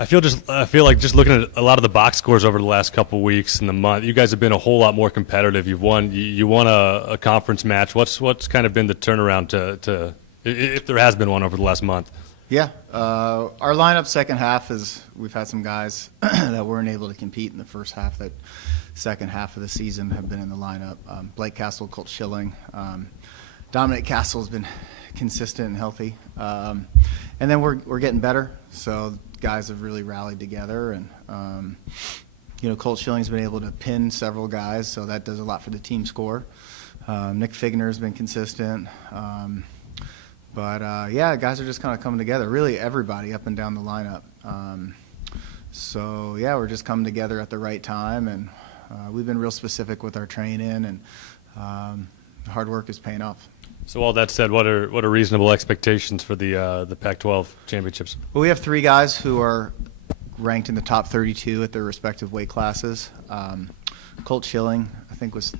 I feel like just looking at a lot of the box scores over the last couple of weeks and the month, you guys have been a whole lot more competitive. You won a conference match. What's kind of been the turnaround to if there has been one over the last month? Yeah, our lineup second half is we've had some guys that weren't able to compete in the first half that second half of the season have been in the lineup. Blake Castle, Colt Schilling, Dominic Castle has been consistent and healthy, and then we're getting better. So guys have really rallied together, and Colt Schilling's been able to pin several guys, so that does a lot for the team score. Nick Figner's been consistent. But guys are just kind of coming together. Really, everybody up and down the lineup. We're just coming together at the right time, and we've been real specific with our training, and hard work is paying off. So all that said, what are reasonable expectations for the Pac-12 championships? Well, we have 3 guys who are ranked in the top 32 at their respective weight classes. Colt Schilling, I think, was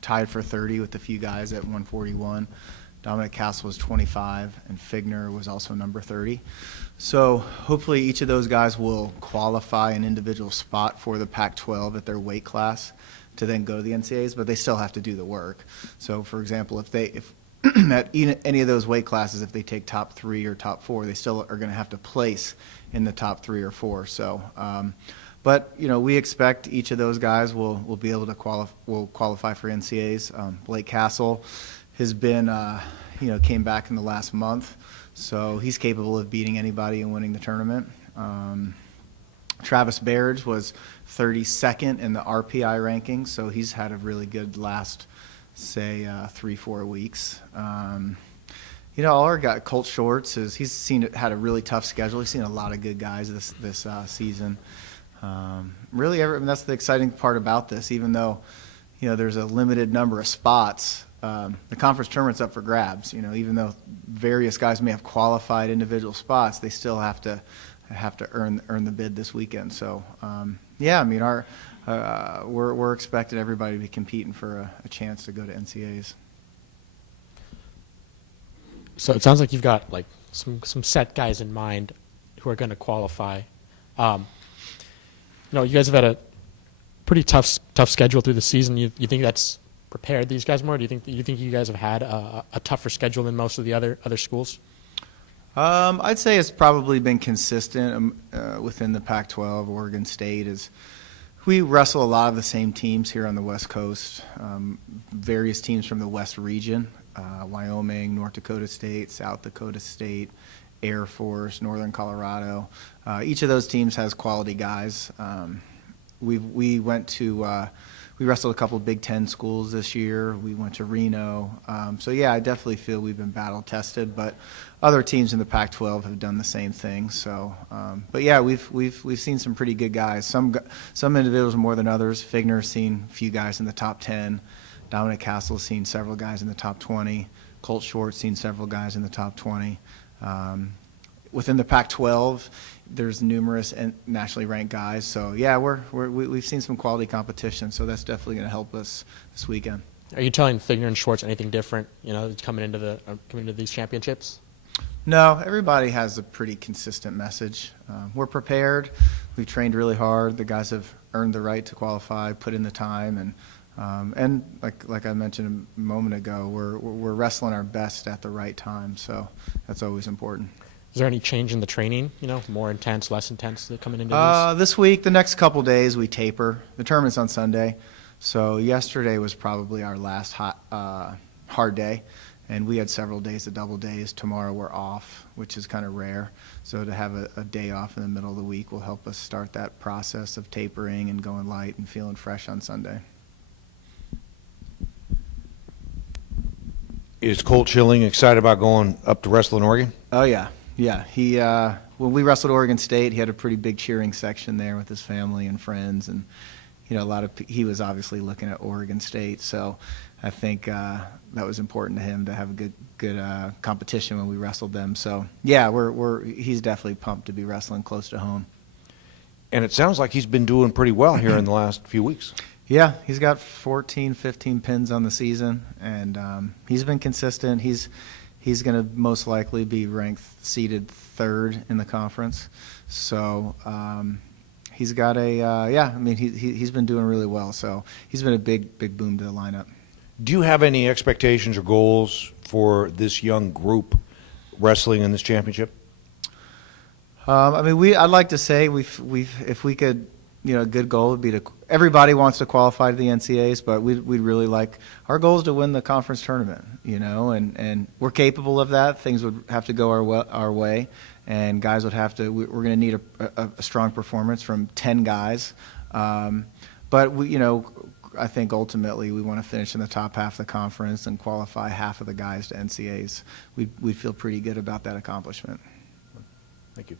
tied for 30 with a few guys at 141. Dominic Castle was 25, and Figner was also number 30. So hopefully each of those guys will qualify an individual spot for the Pac-12 at their weight class to then go to the NCAAs, but they still have to do the work. So, for example, if at any of those weight classes, if they take top 3 or top 4, they still are going to have to place in the top 3 or 4. So, but we expect each of those guys will be able to qualify for NCAAs. Blake Castle has been, came back in the last month, so he's capable of beating anybody and winning the tournament. Travis Baird was 32nd in the RPI rankings, so he's had a really good last, say, 3-4 weeks. Our guy Colt Shorts had a really tough schedule. He's seen a lot of good guys this season. That's the exciting part about this. Even though there's a limited number of spots, the conference tournament's up for grabs. Even though various guys may have qualified individual spots, they still have to earn the bid this weekend. So we're expecting everybody to be competing for a chance to go to NCAAs. So it sounds like you've got like some set guys in mind who are going to qualify. You guys have had a pretty tough schedule through the season. You think that's prepared these guys more? Do you think you guys have had a tougher schedule than most of the other schools? I'd say it's probably been consistent within the Pac-12. Oregon State we wrestle a lot of the same teams here on the West Coast, various teams from the West region, Wyoming, North Dakota State, South Dakota State, Air Force, Northern Colorado. Each of those teams has quality guys. We wrestled a couple of Big Ten schools this year. We went to Reno. I definitely feel we've been battle tested, but other teams in the Pac-12 have done the same thing. So, we've seen some pretty good guys. Some individuals more than others. Figner's seen a few guys in the top 10. Dominic Castle's seen several guys in the top 20. Colt Short's seen several guys in the top 20. Within the Pac-12, there's numerous nationally ranked guys. So we've seen some quality competition. So that's definitely going to help us this weekend. Are you telling Figner and Schwartz anything different? Coming into these championships? No, everybody has a pretty consistent message. We're prepared. We've trained really hard. The guys have earned the right to qualify, put in the time, and like I mentioned a moment ago, we're wrestling our best at the right time. So that's always important. Is there any change in the training, more intense, less intense coming into these? This week, the next couple days, we taper. The tournament's on Sunday. So yesterday was probably our last hard day, and we had several days of double days. Tomorrow we're off, which is kind of rare. So to have a day off in the middle of the week will help us start that process of tapering and going light and feeling fresh on Sunday. Is Colt Schilling excited about going up to wrestle in Oregon? Oh, yeah. Yeah, he when we wrestled Oregon State, he had a pretty big cheering section there with his family and friends, and he was obviously looking at Oregon State. So I think that was important to him to have a good competition when we wrestled them. So he's definitely pumped to be wrestling close to home. And it sounds like he's been doing pretty well here in the last few weeks. Yeah, he's got 14, 15 pins on the season, and he's been consistent. He's he's going to most likely be seeded third in the conference. So he's got he's been doing really well. So he's been a big boom to the lineup. Do you have any expectations or goals for this young group wrestling in this championship? I'd like to say if we could, a good goal would be to. Everybody wants to qualify to the NCAAs, but we'd really like, our goal is to win the conference tournament, and we're capable of that. Things would have to go our way, and guys would have to. We're going to need a strong performance from 10 guys, but I think ultimately we want to finish in the top half of the conference and qualify half of the guys to NCAAs. We'd feel pretty good about that accomplishment. Thank you.